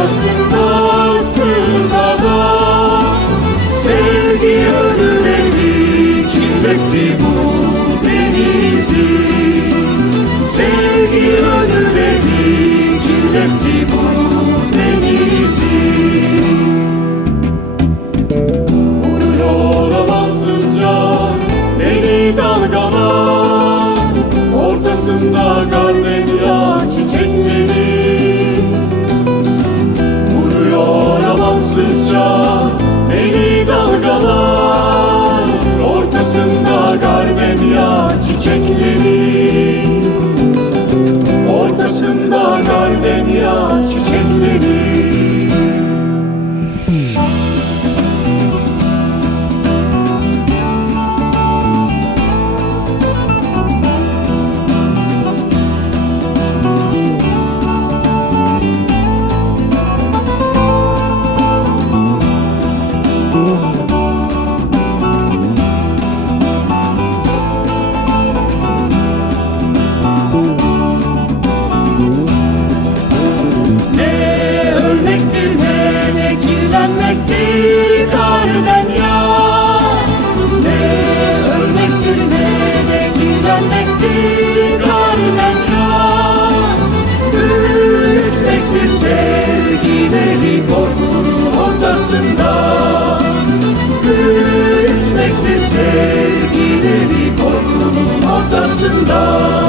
ortasında sızada. Sevgi ölüleri kirletti bu denizi. Sevgi ölüleri kirletti bu denizi. Vuruyor amansızca beni dalgalar, ortasında gardenya çiçekleri. Vuruyor amansızca beni dalgalar, ortasında gardenya çiçekleri. Ortasında gardenya çiçekleri. Kirlenmektir gardenya. Ne ölmektir ne de kirlenmektir gardenya. Büyütmektir sevgileri korkunun ortasında. Büyütmektir sevgileri korkunun ortasında.